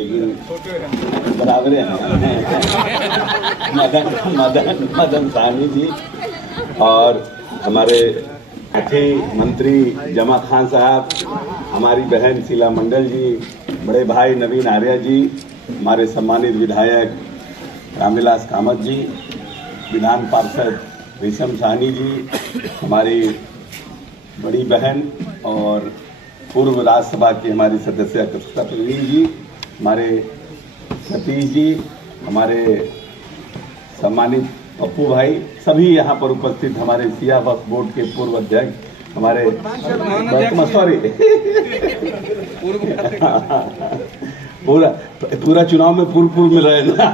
लेकिन बराबर हैं मदन साहनी जी और हमारे अथे मंत्री जमा खान साहब, हमारी बहन शीला मंडल जी, बड़े भाई नवीन आर्या जी, हमारे सम्मानित विधायक रामविलास कामत जी, विधान पार्षद रेशम साहनी जी, हमारी बड़ी बहन और पूर्व राज्यसभा की हमारी सदस्य कविता प्रवीण जी, हमारे सतीश जी, हमारे सम्मानित पप्पू भाई, सभी यहाँ पर उपस्थित हमारे सिया वक्फ बोर्ड के पूर्व अध्यक्ष, हमारे पूरा चुनाव में पूर्व में रहे ना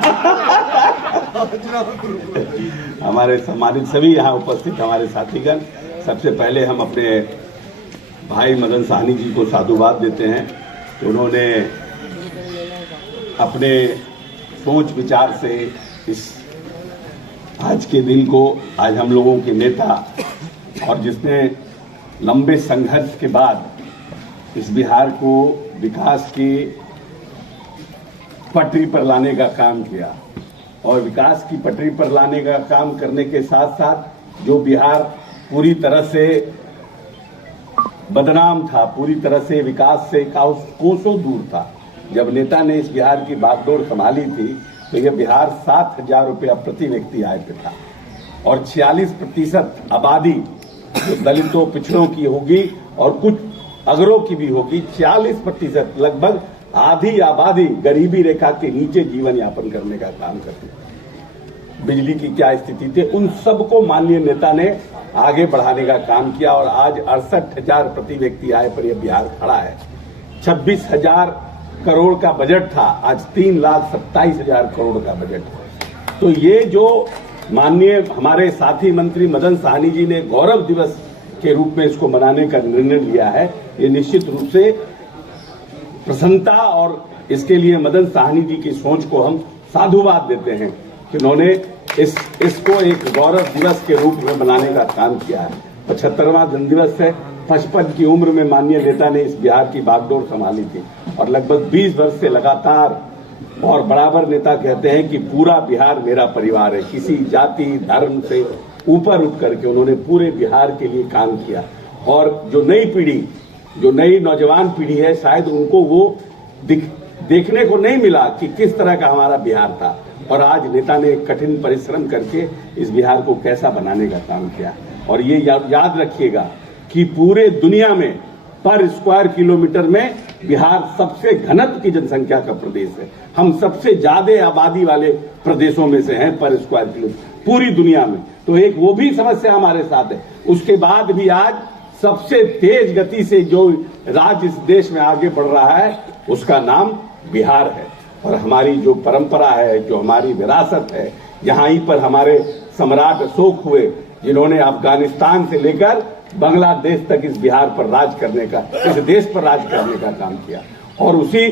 हमारे सम्मानित सभी यहाँ उपस्थित हमारे साथीगण, सबसे पहले हम अपने भाई मदन साहनी जी को साधुवाद देते हैं कि उन्होंने अपने सोच विचार से इस आज के दिन को, आज हम लोगों के नेता और जिसने लंबे संघर्ष के बाद इस बिहार को विकास की पटरी पर लाने का काम किया और विकास की पटरी पर लाने का काम करने के साथ साथ जो बिहार पूरी तरह से बदनाम था, पूरी तरह से विकास से कोसों दूर था, जब नेता ने इस बिहार की बागडोर संभाली थी तो यह बिहार 7,000 रुपया प्रति व्यक्ति आय पे था और 46% आबादी जो दलितों पिछड़ों की होगी और कुछ अगरों की भी होगी, 40% लगभग आधी आबादी गरीबी रेखा के नीचे जीवन यापन करने का काम करती है। बिजली की क्या स्थिति थी, उन सबको माननीय नेता ने आगे बढ़ाने का काम किया और आज 68,000 प्रति व्यक्ति आय पर यह बिहार खड़ा है। 26,000 करोड़ का बजट था, आज 3,27,000 करोड़ का बजट है। तो ये जो माननीय हमारे साथी मंत्री मदन साहनी जी ने गौरव दिवस के रूप में इसको मनाने का निर्णय लिया है, ये निश्चित रूप से प्रसन्नता और इसके लिए मदन साहनी जी की सोच को हम साधुवाद देते हैं कि उन्होंने इसको एक गौरव दिवस के रूप में बनाने का काम किया है। 75वां जन्मदिवस है, 55 की उम्र में माननीय नेता ने इस बिहार की बागडोर संभाली थी और लगभग 20 वर्ष से लगातार और बराबर नेता कहते हैं कि पूरा बिहार मेरा परिवार है। किसी जाति धर्म से ऊपर उठ करके उन्होंने पूरे बिहार के लिए काम किया और जो नई पीढ़ी, जो नई नौजवान पीढ़ी है, शायद उनको वो देखने को नहीं मिला कि किस तरह का हमारा बिहार था और आज नेता ने कठिन परिश्रम करके इस बिहार को कैसा बनाने का काम किया। और ये याद रखिएगा कि पूरे दुनिया में पर स्क्वायर किलोमीटर में बिहार सबसे घनत्व की जनसंख्या का प्रदेश है। हम सबसे ज्यादा आबादी वाले प्रदेशों में से हैं पर स्क्वायर किलोमीटर पूरी दुनिया में। तो एक वो भी समस्या हमारे साथ है। उसके बाद भी आज सबसे तेज गति से जो राज्य इस देश में आगे बढ़ रहा है उसका नाम बिहार है। और हमारी जो परंपरा है, जो हमारी विरासत है, यहाँ ही पर हमारे सम्राट अशोक हुए जिन्होंने अफगानिस्तान से लेकर बांग्लादेश तक इस बिहार पर राज करने का, इस देश पर राज करने का काम किया और उसी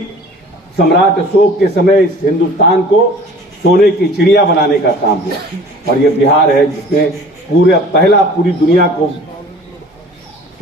सम्राट अशोक के समय इस हिंदुस्तान को सोने की चिड़िया बनाने का काम हुआ। और ये बिहार है जिसने पहला पूरी दुनिया को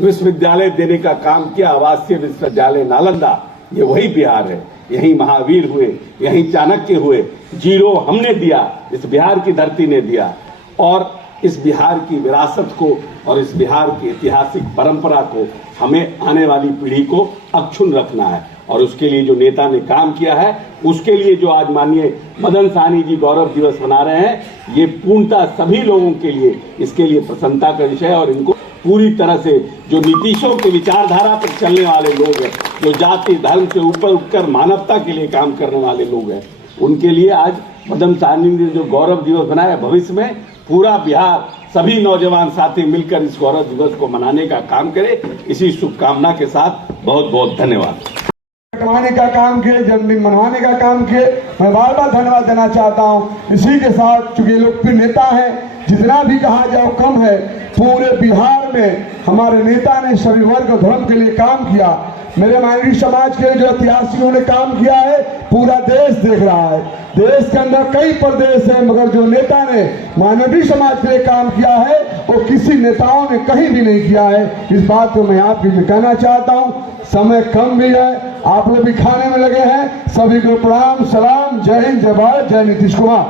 विश्वविद्यालय देने का काम किया, आवासीय विश्वविद्यालय नालंदा, ये वही बिहार है। यहीं महावीर हुए, यहीं चाणक्य हुए, जीरो हमने दिया, इस बिहार की धरती ने दिया। और इस बिहार की विरासत को और इस बिहार की ऐतिहासिक परंपरा को हमें आने वाली पीढ़ी को अक्षुण्ण रखना है और उसके लिए जो नेता ने काम किया है, उसके लिए जो आज माननीय मदन साहनी जी गौरव दिवस मना रहे हैं, ये पूर्णतः सभी लोगों के लिए इसके लिए प्रसन्नता का विषय है। और इनको पूरी तरह से जो नीतीशों के विचारधारा पर चलने वाले लोग हैं, जो जाति धर्म से ऊपर उठकर मानवता के लिए काम करने वाले लोग हैं, उनके लिए आज मदन साहनी जी ने जो गौरव दिवस बनाया, भविष्य में पूरा बिहार सभी नौजवान साथी मिलकर इस गौरव दिवस को मनाने का काम करे। इसी शुभकामना के साथ बहुत बहुत धन्यवाद। कटवाने का काम किए, जन्मदिन मनवाने का काम किए, मैं बार बार धन्यवाद देना चाहता हूं। इसी के साथ चूंकि लोकप्रिय नेता है, जितना भी कहा जाओ कम है। पूरे बिहार में हमारे नेता ने सभी वर्ग और धर्म के लिए काम किया। मेरे मानवीय समाज के जो ऐतिहासिकों ने काम किया है, पूरा देश देख रहा है। देश के अंदर कई प्रदेश है, मगर जो नेता ने मानवीय समाज के लिए काम किया है वो किसी नेताओं ने कहीं भी नहीं किया है। इस बात को मैं आपके लिए कहना चाहता हूँ। समय कम भी है, आप लोग भी खाने में लगे हैं। सभी को प्रणाम, सलाम, जय हिंद, जय भारत, जय नीतीश कुमार।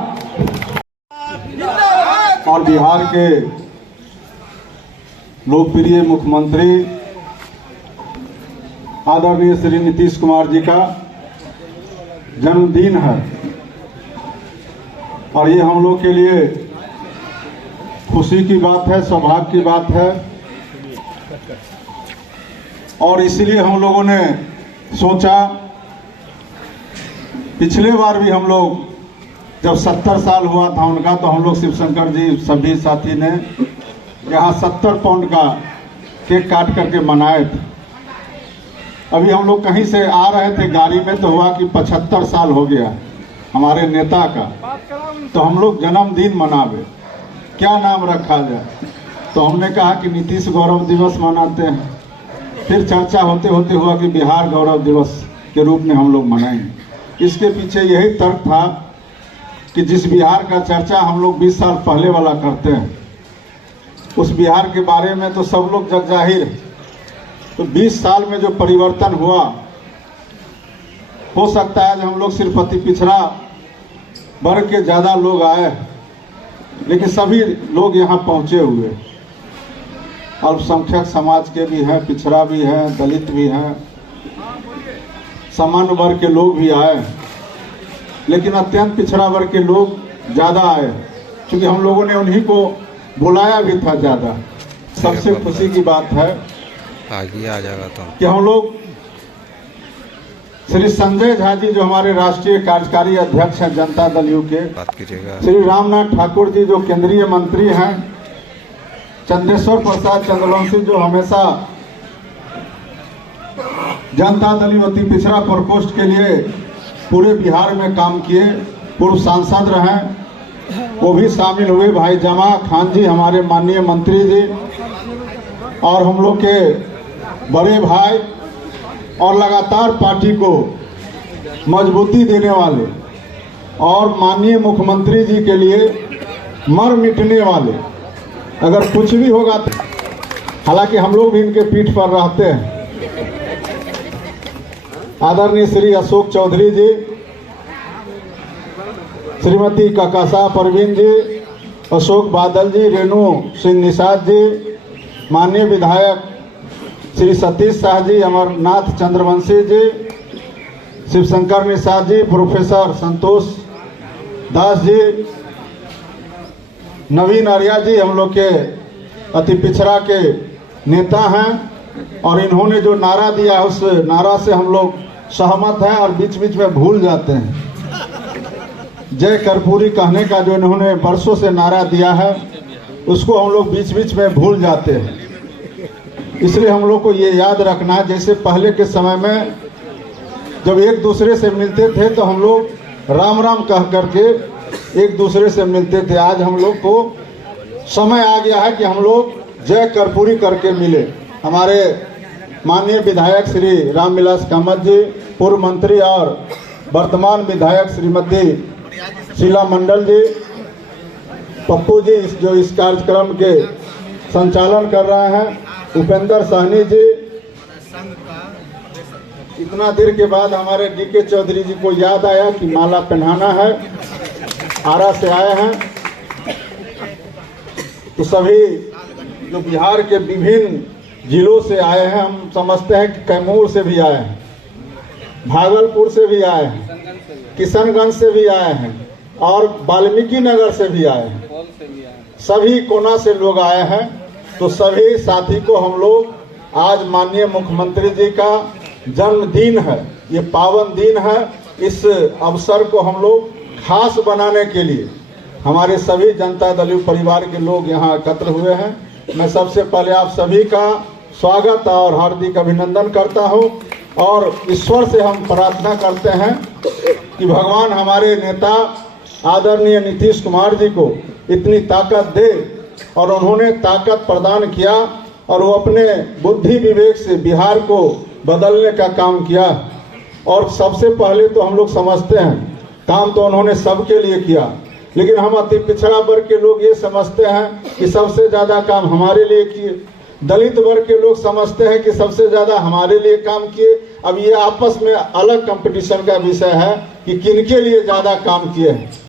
और बिहार के लोकप्रिय मुख्यमंत्री आदरणीय श्री नीतीश कुमार जी का जन्मदिन है और ये हम लोग के लिए खुशी की बात है, सौभाग्य की बात है। और इसलिए हम लोगों ने सोचा, पिछले बार भी हम लोग जब 70 साल हुआ था उनका, तो हम लोग शिवशंकर जी सभी साथी ने यहाँ 70 पाउंड का केक काट करके मनाए थे। अभी हम लोग कहीं से आ रहे थे गाड़ी में, तो हुआ कि 75 साल हो गया हमारे नेता का, तो हम लोग जन्मदिन मनावे, क्या नाम रखा जाए। तो हमने कहा कि नीतीश गौरव दिवस मनाते हैं। फिर चर्चा होते होते हुआ कि बिहार गौरव दिवस के रूप में हम लोग मनाएंगे। इसके पीछे यही तर्क था कि जिस बिहार का चर्चा हम लोग 20 साल पहले वाला करते हैं, उस बिहार के बारे में तो सब लोग जग जाहिर है। तो 20 साल में जो परिवर्तन हुआ, हो सकता है हम लोग सिर्फ अति पिछड़ा वर्ग के ज़्यादा लोग आए, लेकिन सभी लोग यहाँ पहुँचे हुए। अल्पसंख्यक समाज के भी हैं, पिछड़ा भी है, दलित भी हैं, सामान्य वर्ग के लोग भी आए, लेकिन अत्यंत पिछड़ा वर्ग के लोग ज़्यादा आए, क्योंकि हम लोगों ने उन्हीं को बुलाया भी था ज़्यादा। सबसे खुशी की बात है आगे आ जाएगा तो कि हम लोग श्री संजय झा जी, जो हमारे राष्ट्रीय कार्यकारी अध्यक्ष हैं जनता दल यू के, बात कीजिएगा, श्री रामनाथ ठाकुर जी जो केंद्रीय मंत्री हैं, चंदेश्वर प्रसाद चंद्रवंशी जो हमेशा जनता दल यू अति पिछड़ा प्रकोष्ठ के लिए पूरे बिहार में काम किए, पूर्व सांसद रहे, वो भी शामिल हुए। भाई जमा खान जी हमारे माननीय मंत्री जी, और हम लोग के बड़े भाई, और लगातार पार्टी को मजबूती देने वाले, और माननीय मुख्यमंत्री जी के लिए मर मिटने वाले। अगर कुछ भी होगा तो, हालांकि हम लोग भी इनके पीठ पर रहते हैं, आदरणीय श्री अशोक चौधरी जी, श्रीमती ककासा परवीन जी, अशोक बादल जी, रेणु सिंह निषाद जी, माननीय विधायक श्री सतीश शाह जी, अमरनाथ चंद्रवंशी जी, शिवशंकर निषाद जी, प्रोफेसर संतोष दास जी, नवीन आर्या जी, हम लोग के अति पिछड़ा के नेता हैं, और इन्होंने जो नारा दिया उस नारा से हम लोग सहमत हैं और बीच बीच में भूल जाते हैं। जय कर्पूरी कहने का जो इन्होंने वर्षों से नारा दिया है, उसको हम लोग बीच बीच में भूल जाते हैं। इसलिए हम लोग को ये याद रखना है, जैसे पहले के समय में जब एक दूसरे से मिलते थे तो हम लोग राम राम कह करके एक दूसरे से मिलते थे। आज हम लोग को समय आ गया है कि हम लोग जय कर्पूरी करके मिले। हमारे माननीय विधायक श्री रामविलास कामत जी, पूर्व मंत्री और वर्तमान विधायक श्रीमती शीला मंडल जी, पप्पू जी जो इस कार्यक्रम के संचालन कर रहे हैं, उपेंद्र साहनी जी, इतना देर के बाद हमारे डीके चौधरी जी को याद आया कि माला पहनाना है, आरा से आए हैं। तो सभी जो बिहार के विभिन्न जिलों से आए हैं, हम समझते हैं कि कैमूर से भी आए हैं, भागलपुर से भी आए हैं, किशनगंज से भी आए हैं, और वाल्मीकि नगर से भी आए हैं, सभी कोना से लोग आए हैं। तो सभी साथी को हम लोग, आज माननीय मुख्यमंत्री जी का जन्मदिन है, ये पावन दिन है, इस अवसर को हम लोग खास बनाने के लिए हमारे सभी जनता दल यू परिवार के लोग यहाँ एकत्र हुए हैं। मैं सबसे पहले आप सभी का स्वागत और हार्दिक अभिनंदन करता हूँ, और ईश्वर से हम प्रार्थना करते हैं कि भगवान हमारे नेता आदरणीय नीतीश कुमार जी को इतनी ताकत दे, और उन्होंने ताकत प्रदान किया, और वो अपने बुद्धि विवेक से बिहार को बदलने का काम किया। और सबसे पहले तो हम लोग समझते हैं काम तो उन्होंने सबके लिए किया, लेकिन हम अति पिछड़ा वर्ग के लोग ये समझते हैं कि सबसे ज्यादा काम हमारे लिए किए। दलित वर्ग के लोग समझते हैं कि सबसे ज्यादा हमारे लिए काम किए। अब ये आपस में अलग कंपटीशन का विषय है कि किनके लिए ज्यादा काम किए हैं।